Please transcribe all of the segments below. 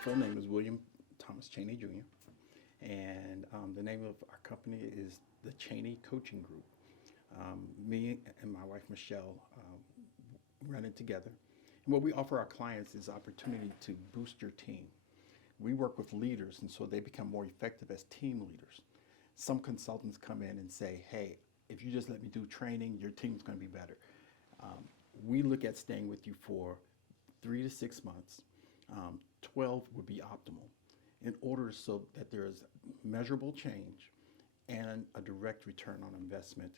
full name is William Thomas Chaney Jr. And the name of our company is the Chaney Coaching Group. Me and my wife Michelle run it together. And what we offer our clients is opportunity to boost your team. We work with leaders, and so they become more effective as team leaders. Some consultants come in and say, hey, if you just let me do training, your team's going to be better. We look at staying with you for 3 to 6 months. 12 would be optimal in order so that there is measurable change and a direct return on investment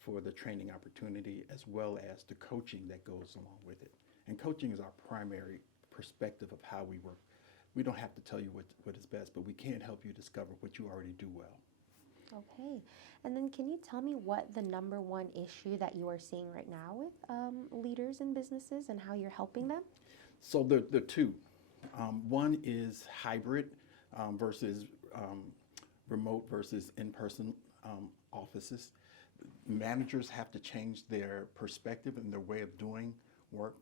for the training opportunity as well as the coaching that goes along with it. And coaching is our primary perspective of how we work. We don't have to tell you what is best, but we can help you discover what you already do well. Okay. And then can you tell me what the number one issue that you are seeing right now with leaders in businesses and how you're helping them? So there are two. One is hybrid versus remote versus in-person offices. Managers have to change their perspective and their way of doing work.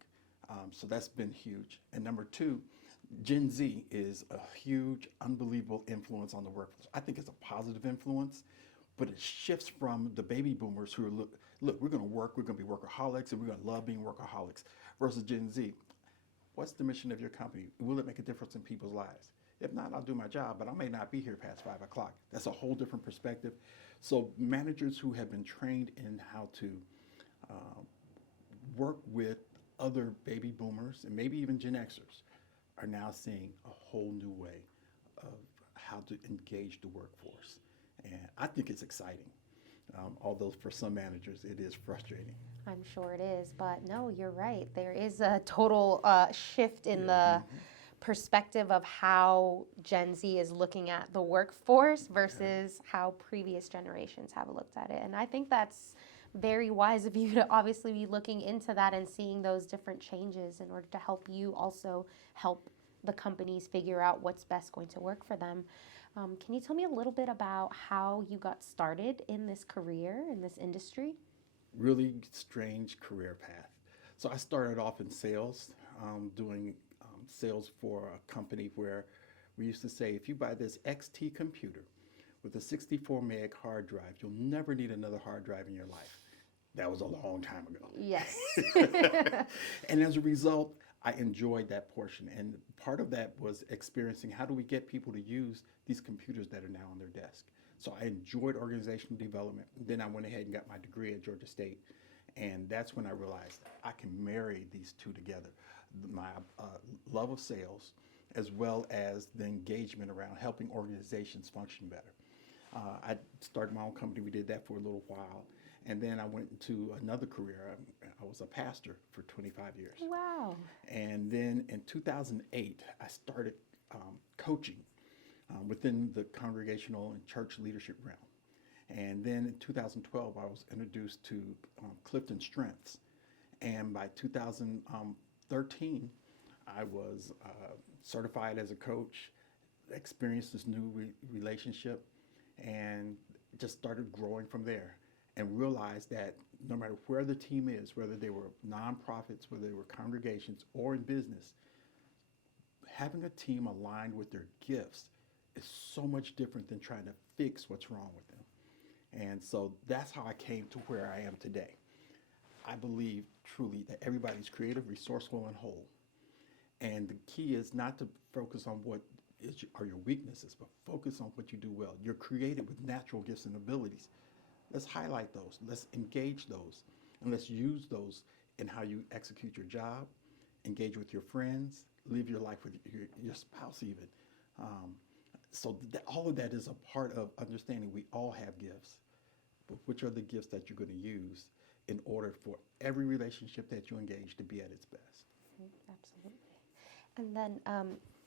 So that's been huge. And number two, Gen Z is a huge, unbelievable influence on the workforce. I think it's a positive influence, but it shifts from the baby boomers who are, look, we're going to work, we're going to be workaholics, and we're going to love being workaholics, versus Gen Z. What's the mission of your company? Will it make a difference in people's lives? If not, I'll do my job, but I may not be here past 5 o'clock. That's a whole different perspective. So managers who have been trained in how to work with other baby boomers and maybe even Gen Xers are now seeing a whole new way of how to engage the workforce. And I think it's exciting, although for some managers it is frustrating. I'm sure it is, but no, you're right. There is a total shift in the perspective of how Gen Z is looking at the workforce versus how previous generations have looked at it. And I think that's very wise of you to obviously be looking into that and seeing those different changes in order to help you also help the companies figure out what's best going to work for them. Can you tell me a little bit about how you got started in this career, in this industry? Really strange career path. So I started off in sales, doing sales for a company where we used to say, if you buy this XT computer with a 64 meg hard drive, you'll never need another hard drive in your life. That was a long time ago. Yes. And as a result, I enjoyed that portion. And part of that was experiencing how do we get people to use these computers that are now on their desk. So I enjoyed organizational development. Then I went ahead and got my degree at Georgia State. And that's when I realized I can marry these two together. My love of sales as well as the engagement around helping organizations function better. I started my own company. We did that for a little while. And then I went into another career. I was a pastor for 25 years. Wow. And then in 2008, I started coaching within the congregational and church leadership realm. And then in 2012, I was introduced to Clifton Strengths. And by 2013, I was certified as a coach, experienced this new relationship, and just started growing from there. And realized that no matter where the team is, whether they were nonprofits, whether they were congregations, or in business, having a team aligned with their gifts is so much different than trying to fix what's wrong with them. And so that's how I came to where I am today. I believe truly that everybody's creative, resourceful, and whole. And the key is not to focus on what are your weaknesses, but focus on what you do well. You're created with natural gifts and abilities. Let's highlight those. Let's engage those. And let's use those in how you execute your job, engage with your friends, live your life with your spouse even. So all of that is a part of understanding we all have gifts. But which are the gifts that you're going to use in order for every relationship that you engage to be at its best? Absolutely. And then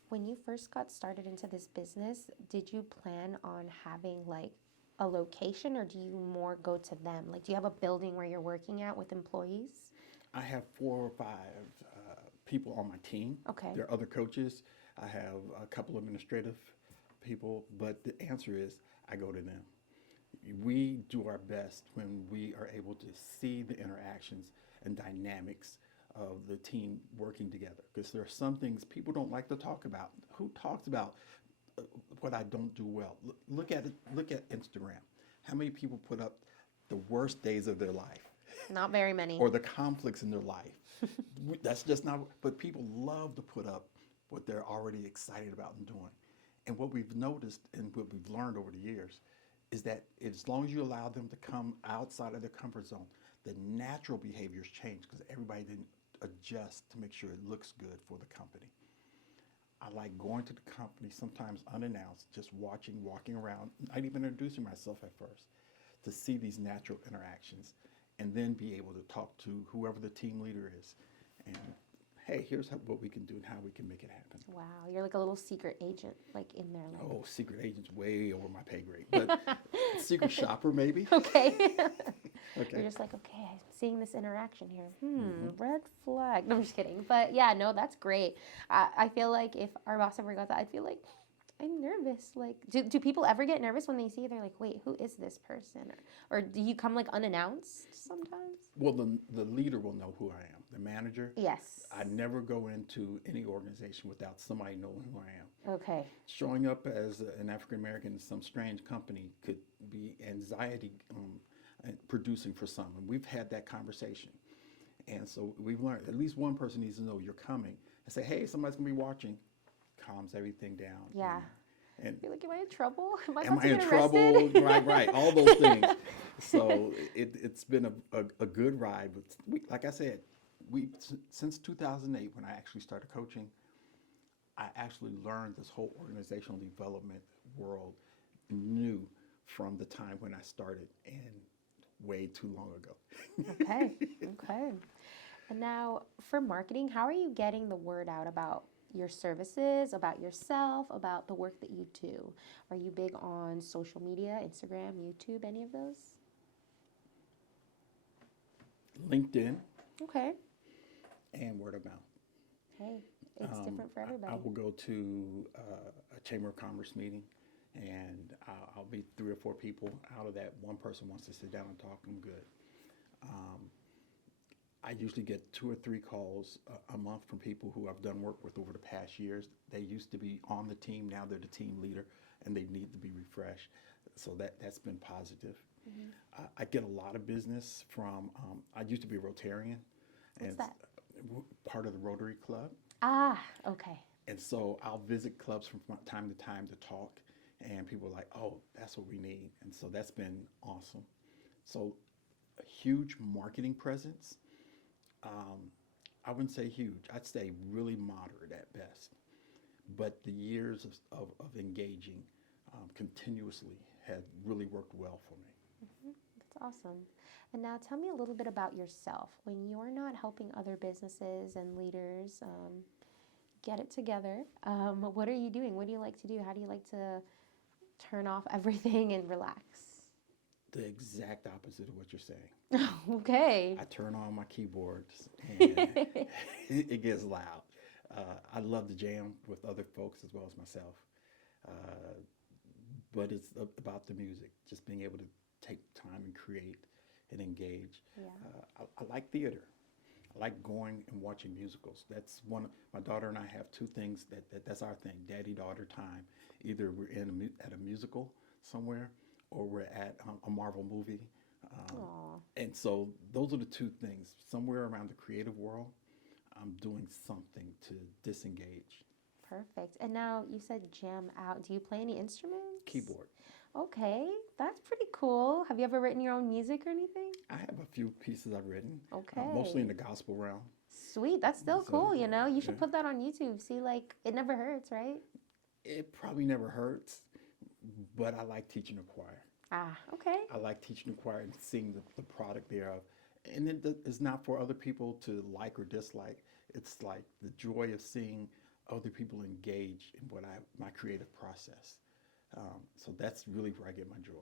when you first got started into this business, did you plan on having like a location, or do you more go to them? Like, do you have a building where you're working at with employees? I have 4 or 5 people on my team. Okay. There are other coaches. I have a couple administrative people, but the answer is I go to them. We do our best when we are able to see the interactions and dynamics of the team working together, because there are some things people don't like to talk about. Who talks about what I don't do well? Look at it. Look at Instagram. How many people put up the worst days of their life? Not very many. Or the conflicts in their life. That's just not, but people love to put up what they're already excited about and doing. And what we've noticed and what we've learned over the years is that as long as you allow them to come outside of their comfort zone, the natural behaviors change because everybody then adjusts to make sure it looks good for the company. I like going to the company sometimes unannounced, just walking around, not even introducing myself at first, to see these natural interactions and then be able to talk to whoever the team leader is. And hey, here's what we can do and how we can make it happen. Wow, you're like a little secret agent, like in there. Like. Oh, secret agent's way over my pay grade, but secret shopper maybe. Okay. Okay. You're just like, okay, I'm seeing this interaction here. Red flag. No, I'm just kidding. But yeah, no, that's great. I feel like if our boss ever got that, I'd feel like, I'm nervous. Like, do people ever get nervous when they see you? They're like, wait, who is this person? Or do you come like unannounced sometimes? Well, the leader will know who I am. The manager. Yes. I never go into any organization without somebody knowing who I am. Okay. Showing up as an African American in some strange company could be anxiety producing for some. And we've had that conversation. And so we've learned at least one person needs to know you're coming and say, hey, somebody's going to be watching. Calms everything down. Yeah. And you're like, am I in trouble? Am I in trouble? Right. All those things. So it's been a good ride. But like I said, since 2008, when I actually started coaching, I actually learned this whole organizational development world new from the time when I started and way too long ago. Okay. And now for marketing, how are you getting the word out about your services, about yourself, about the work that you do? Are you big on social media, Instagram, YouTube, any of those? LinkedIn. Okay. And word of mouth. Hey, it's different for everybody. I will go to a Chamber of Commerce meeting, and I'll be 3 or 4 people. Out of that, one person wants to sit down and talk. I'm good. I usually get 2 or 3 calls a month from people who I've done work with over the past years. They used to be on the team, now they're the team leader, and they need to be refreshed. So that's been positive. Mm-hmm. I get a lot of business from, I used to be a Rotarian. What's that? Part of the Rotary Club. Ah, okay. And so I'll visit clubs from time to time to talk, and people are like, oh, that's what we need. And so that's been awesome. So a huge marketing presence. I wouldn't say huge. I'd say really moderate at best. But the years of engaging continuously have really worked well for me. Mm-hmm. That's awesome. And now tell me a little bit about yourself. When you're not helping other businesses and leaders get it together, what are you doing? What do you like to do? How do you like to turn off everything and relax? The exact opposite of what you're saying. Okay. I turn on my keyboards and it gets loud. I love to jam with other folks as well as myself. But it's about the music, just being able to take time and create and engage. Yeah. I like theater. I like going and watching musicals. That's my daughter and I have 2 things that's our thing, daddy-daughter time. Either we're at a musical somewhere or we're at a Marvel movie. And so those are the 2 things. Somewhere around the creative world, I'm doing something to disengage. Perfect. And now you said jam out. Do you play any instruments? Keyboard. Okay, that's pretty cool. Have you ever written your own music or anything? I have a few pieces I've written. Okay. Mostly in the gospel realm. Sweet. That's still cool, you know? You should yeah. put that on YouTube. See, like, it never hurts, right? It probably never hurts, but I like teaching the choir. Ah, okay. I like teaching the choir and seeing the product thereof. And it's not for other people to like or dislike. It's like the joy of seeing other people engage in my creative process. So that's really where I get my joy.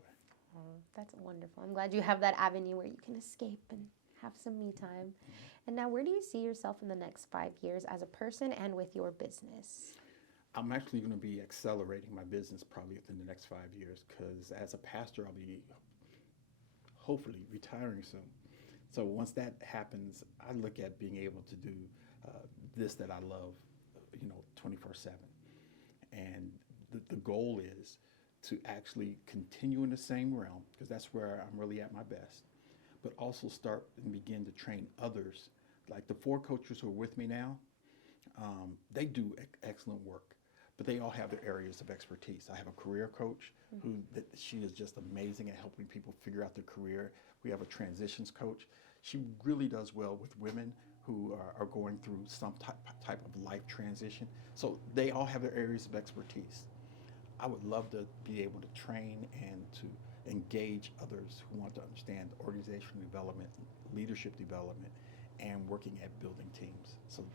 Oh, that's wonderful. I'm glad you have that avenue where you can escape and have some me time. Mm-hmm. And now, where do you see yourself in the next 5 years as a person and with your business? I'm actually going to be accelerating my business probably within the next 5 years because as a pastor, I'll be hopefully retiring soon. So once that happens, I look at being able to do this that I love, 24/7. And the goal is to actually continue in the same realm, because that's where I'm really at my best, but also start and begin to train others. Like the 4 coaches who are with me now, they do excellent work, but they all have their areas of expertise. I have a career coach she is just amazing at helping people figure out their career. We have a transitions coach. She really does well with women who are going through some type of life transition. So they all have their areas of expertise. I would love to be able to train and to engage others who want to understand organizational development, leadership development, and working at building teams. So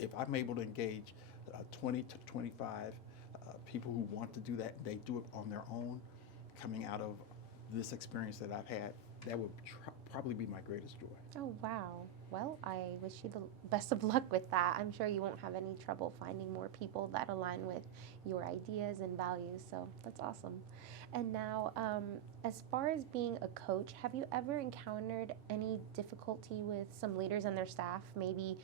if I'm able to engage 20 to 25 people who want to do that, they do it on their own, coming out of this experience that I've had, that would probably be my greatest joy. Oh, wow. Well, I wish you the best of luck with that. I'm sure you won't have any trouble finding more people that align with your ideas and values. So that's awesome. And now, as far as being a coach, have you ever encountered any difficulty with some leaders and their staff, maybe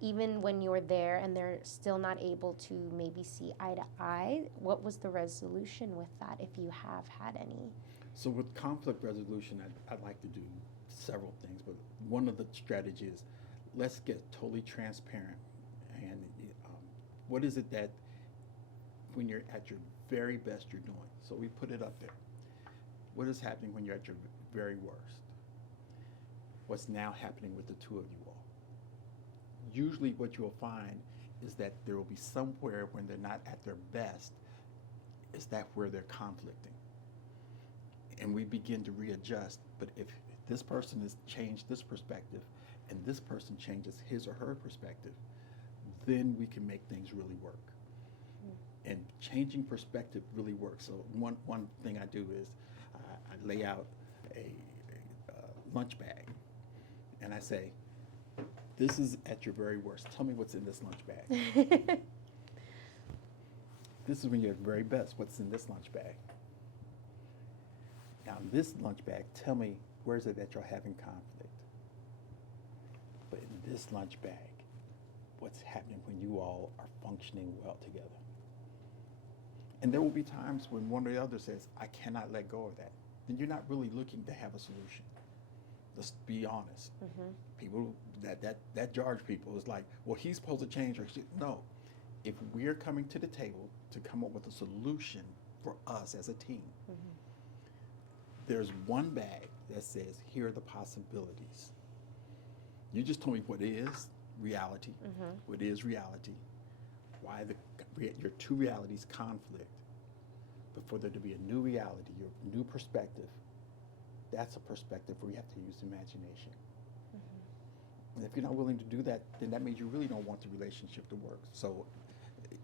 even when you're there and they're still not able to maybe see eye to eye? What was the resolution with that, if you have had any? So with conflict resolution, I'd like to do several things, but one of the strategies, let's get totally transparent. And what is it that when you're at your very best you're doing? So we put it up there. What is happening when you're at your very worst? What's now happening with the two of you all? Usually what you'll find is that there will be somewhere when they're not at their best, is that where they're conflicting. And we begin to readjust. But if this person has changed this perspective and this person changes his or her perspective, then we can make things really work. And changing perspective really works. So one thing I do is I lay out a lunch bag, and I say, this is at your very worst. Tell me what's in this lunch bag. This is when you're at your very best. What's in this lunch bag? Now, in this lunch bag, tell me, where is it that you're having conflict? But in this lunch bag, what's happening when you all are functioning well together? And there will be times when one or the other says, I cannot let go of that. Then you're not really looking to have a solution. Let's be honest. Mm-hmm. People that judge people is like, well, he's supposed to change or she. No. If we're coming to the table to come up with a solution for us as a team, mm-hmm. there's one bag that says, here are the possibilities. You just told me what is reality, mm-hmm. what is reality, why your two realities conflict. But for there to be a new reality, your new perspective, that's a perspective where you have to use imagination. Mm-hmm. And if you're not willing to do that, then that means you really don't want the relationship to work. So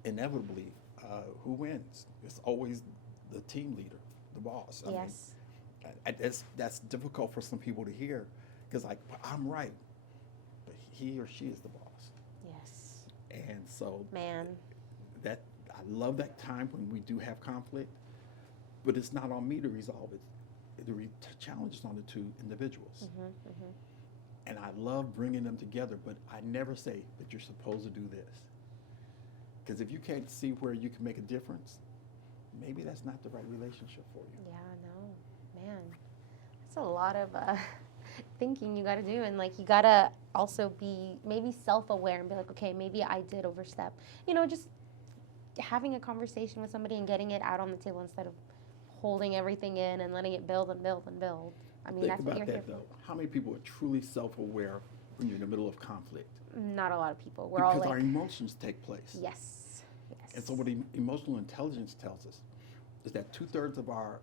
inevitably, who wins? It's always the team leader, the boss. Yes. I mean, that's difficult for some people to hear, because like, well, I'm right, but he or she is the boss. Yes. And so, man, that I love that time when we do have conflict, but it's not on me to resolve it. The challenge is on the two individuals. Mm-hmm, mm-hmm. And I love bringing them together, but I never say that you're supposed to do this. Because if you can't see where you can make a difference, maybe that's not the right relationship for you. Yeah, no, man, that's a lot of thinking you got to do, and like you got to also be maybe self-aware and be like, okay, maybe I did overstep. Just having a conversation with somebody and getting it out on the table instead of holding everything in and letting it build and build and build. I mean, that's what you're here for. How many people are truly self-aware when you're in the middle of conflict? Not a lot of people. Because our emotions take place. Yes. And so what emotional intelligence tells us is that 2/3 of our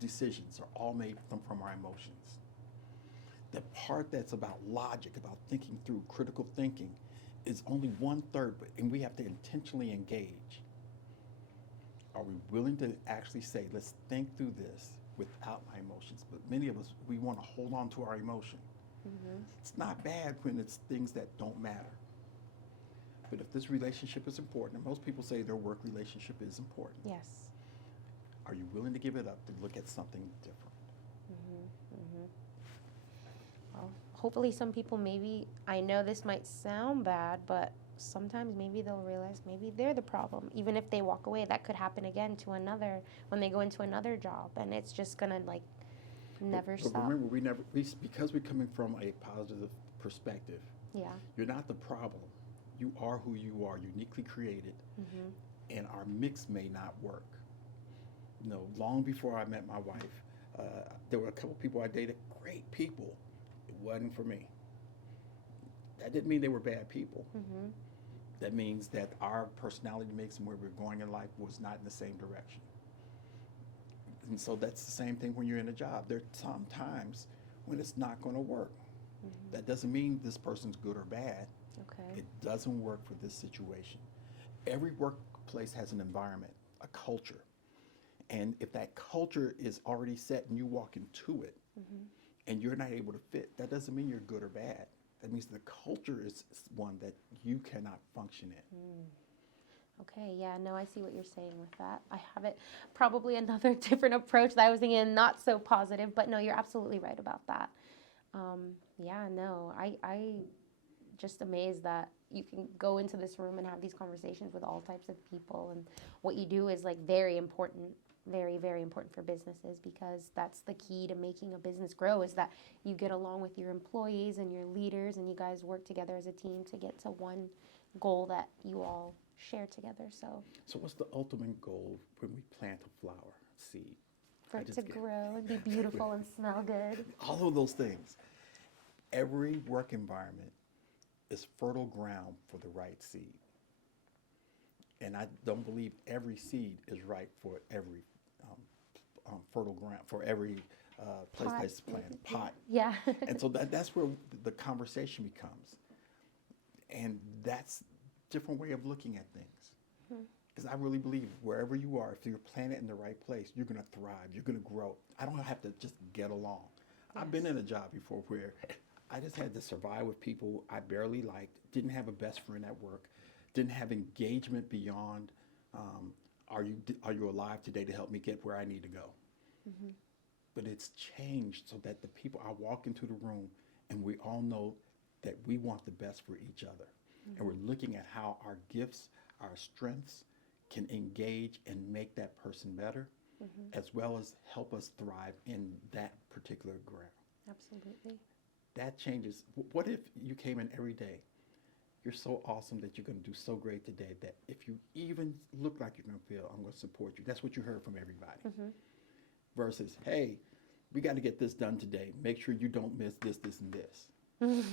decisions are all made from our emotions. The part that's about logic, about thinking through, critical thinking, is only 1/3, and we have to intentionally engage. Are we willing to actually say, let's think through this without my emotions? But many of us, we want to hold on to our emotion. Mm-hmm. It's not bad when it's things that don't matter. But if this relationship is important, and most people say their work relationship is important. Yes. Are you willing to give it up to look at something different? Mm-hmm. Mm-hmm. Well, hopefully some people, maybe, I know this might sound bad, but sometimes maybe they'll realize maybe they're the problem. Even if they walk away, that could happen again to another, when they go into another job, and it's just gonna like never But stop. remember, because we're coming from a positive perspective, Yeah. you're not the problem. You are who you are, uniquely created, Mm-hmm. and our mix may not work. You know, long before I met my wife, there were a couple people I dated, great people. It wasn't for me. That didn't mean they were bad people. Mm-hmm. That means that our personality mix and where we're going in life was not in the same direction. And so that's the same thing when you're in a job. There are some times when it's not going to work. Mm-hmm. That doesn't mean this person's good or bad. Okay. It doesn't work for this situation. Every workplace has an environment, a culture. And if that culture is already set and you walk into it Mm-hmm. and you're not able to fit, that doesn't mean you're good or bad. That means the culture is one that you cannot function in. Okay, yeah, no, I see what you're saying with that. I have it probably another different approach that I was thinking not so positive, but no, you're absolutely right about that. Yeah, no, I just amazed that you can go into this room and have these conversations with all types of people, and what you do is like very important, very, very important for businesses, because that's the key to making a business grow, is that you get along with your employees and your leaders, and you guys work together as a team to get to one goal that you all share together. So what's the ultimate goal when we plant a flower seed? For I it just to get- grow and be beautiful and smell good. All of those things. Every work environment is fertile ground for the right seed. And I don't believe every seed is right for every fertile ground, for every place Pot. that's planted, pot. Yeah. And so that's where the conversation becomes. And that's a different way of looking at things. Because I really believe wherever you are, if you're planted in the right place, you're going to thrive, you're going to grow. I don't have to just get along. I've been Yes. in a job before where I just had to survive with people I barely liked, didn't have a best friend at work, didn't have engagement beyond, are you alive today to help me get where I need to go? But it's changed so that the people, I walk into the room and we all know that we want the best for each other. And we're looking at how our gifts, our strengths can engage and make that person better, as well as help us thrive in that particular ground. Absolutely. That changes. What if you came in every day? You're so awesome that you're going to do so great today that if you even look like you're going to fail, I'm going to support you. That's what you heard from everybody. Versus, hey, we got to get this done today. Make sure you don't miss this, this, and this.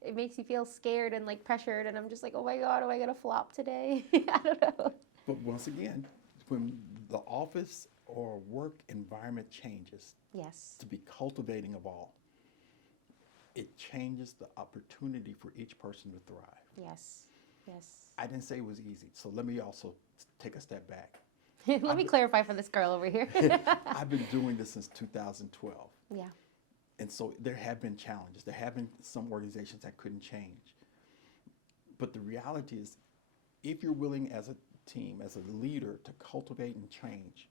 It makes you feel scared and like pressured, and I'm just like, oh my God, am I gonna flop today? I don't know. But once again, when the office or work environment changes Yes. to be cultivating of all, it changes the opportunity for each person to thrive. Yes. Yes. I didn't say it was easy, so let me also take a step back. Let me clarify for this girl over here. I've been doing this since 2012. Yeah. And so there have been challenges. There have been some organizations that couldn't change. But the reality is, if you're willing as a team, as a leader, to cultivate and change,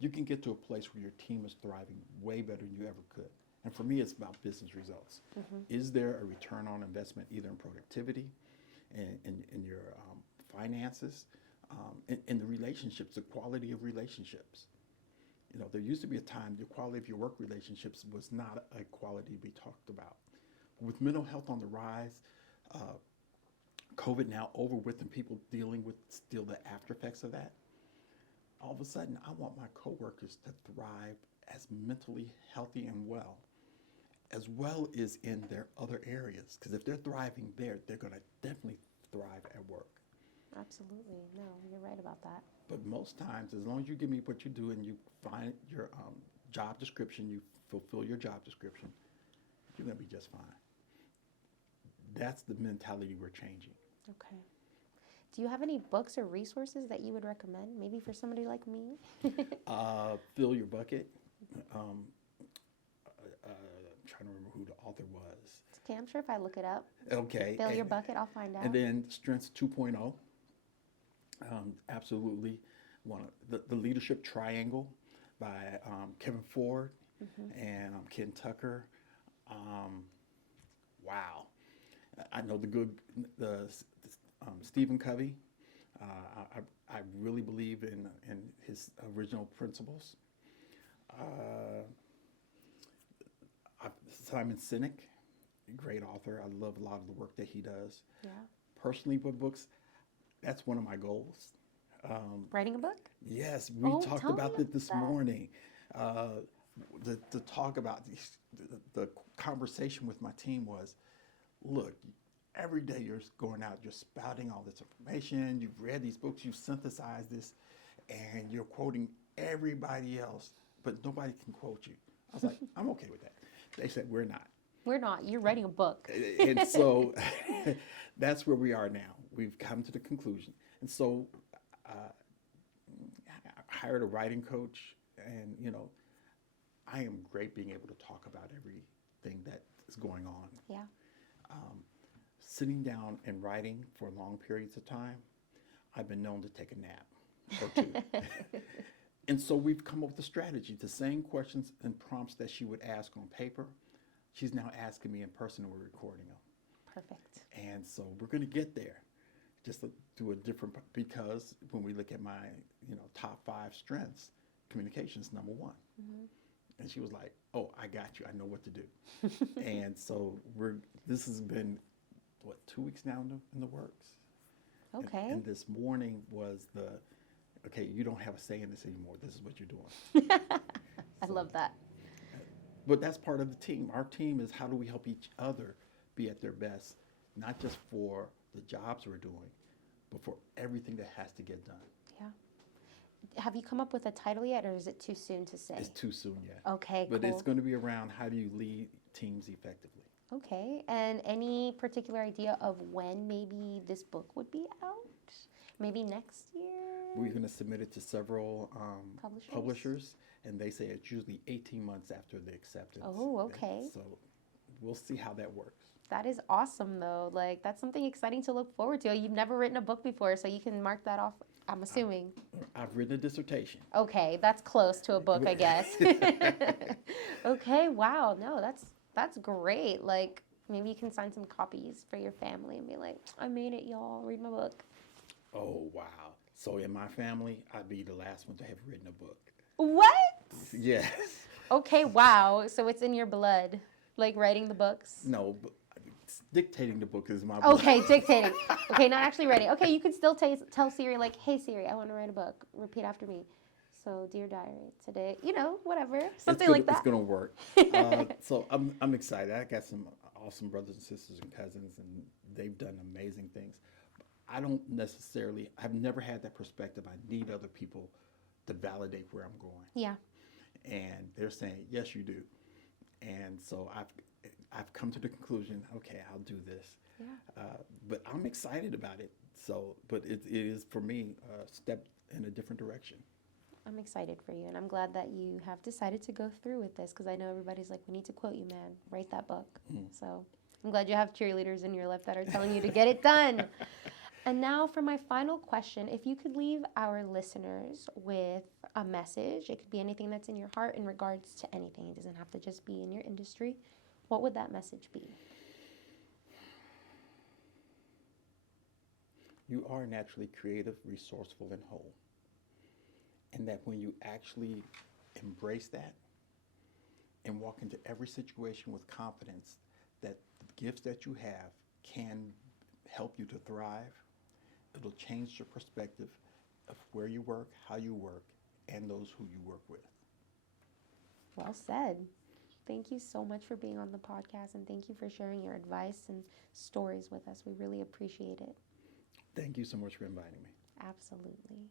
you can get to a place where your team is thriving way better than you ever could. And for me, it's about business results. Is there a return on investment, either in productivity, in your finances, in the relationships, the quality of relationships? You know, there used to be a time the quality of your work relationships was not a quality to be talked about. With mental health on the rise, COVID now over with, and people dealing with still the after effects of that, all of a sudden I want my coworkers to thrive as mentally healthy and well as in their other areas. Because if they're thriving there, they're going to definitely thrive at work. Absolutely. No, you're right about that. But most times, as long as you give me what you do and you find your job description, you fulfill your job description, you're going to be just fine. That's the mentality we're changing. Okay. Do you have any books or resources that you would recommend, maybe for somebody like me? Fill Your Bucket. I'm trying to remember who the author was. Okay, I'm sure if I look it up, Okay. Fill Your Bucket, I'll find out. And then Strengths 2.0. Absolutely. The Leadership Triangle by Kevin Ford and Ken Tucker. wow. I know Stephen Covey. I really believe in his original principles. Simon Sinek, great author. I love a lot of the work that he does. Yeah. Personally, with books, that's one of my goals. Writing a book? Yes, we talked tell about me that this that. morning. The talk about the conversation with my team was, look, every day you're going out, you're spouting all this information, you've read these books, you've synthesized this, and you're quoting everybody else, but nobody can quote you. I was like, I'm okay with that. They said, we're not. We're not. You're writing a book. And so that's where we are now. We've come to the conclusion. And so I hired a writing coach, and, I am great being able to talk about everything that is going on. Yeah. Sitting down and writing for long periods of time, I've been known to take a nap or two. And so we've come up with a strategy. The same questions and prompts that she would ask on paper, she's now asking me in person, and we're recording them. Perfect. And so we're going to get there, just through a different, because when we look at my, top 5 strengths, communication is number 1. Mm-hmm. And she was like, oh, I got you. I know what to do. And so this has been, 2 weeks now in the works. Okay. And this morning was okay, you don't have a say in this anymore. This is what you're doing. I love that. But that's part of the team. Our team is, how do we help each other be at their best, not just for the jobs we're doing, but for everything that has to get done. Yeah. Have you come up with a title yet, or is it too soon to say? It's too soon yet. Okay, But cool. it's going to be around, how do you lead teams effectively? Okay, and any particular idea of when maybe this book would be out? Maybe next year? We're going to submit it to several publishers, and they say it's usually 18 months after the acceptance. Oh, okay. So we'll see how that works. That is awesome, though. Like, that's something exciting to look forward to. You've never written a book before, so you can mark that off, I'm assuming. I've written a dissertation. Okay, that's close to a book, I guess. Okay, wow. No, that's great. Like, maybe you can sign some copies for your family and be like, I made it, y'all. Read my book. Oh, wow. So in my family, I'd be the last one to have written a book. What? Yes. Okay, wow. So it's in your blood, like writing the books? No, but dictating the book is my book. Okay, dictating. Okay, not actually writing. Okay, you can still tell Siri, like, hey, Siri, I want to write a book. Repeat after me. So, dear diary, today, whatever. Something like that. It's going to work. So I'm excited. I got some awesome brothers and sisters and cousins, and they've done amazing things. I've never had that perspective. I need other people to validate where I'm going. Yeah. And they're saying, yes, you do. And so I've come to the conclusion, okay, I'll do this. Yeah. But I'm excited about it. So, but it is, for me, a step in a different direction. I'm excited for you, and I'm glad that you have decided to go through with this, because I know everybody's like, we need to quote you, man. Write that book. So I'm glad you have cheerleaders in your life that are telling you to get it done. And now for my final question, if you could leave our listeners with a message, it could be anything that's in your heart in regards to anything. It doesn't have to just be in your industry. What would that message be? You are naturally creative, resourceful, and whole. And that when you actually embrace that and walk into every situation with confidence, that the gifts that you have can help you to thrive. It'll change your perspective of where you work, how you work, and those who you work with. Well said. Thank you so much for being on the podcast, and thank you for sharing your advice and stories with us. We really appreciate it. Thank you so much for inviting me. Absolutely.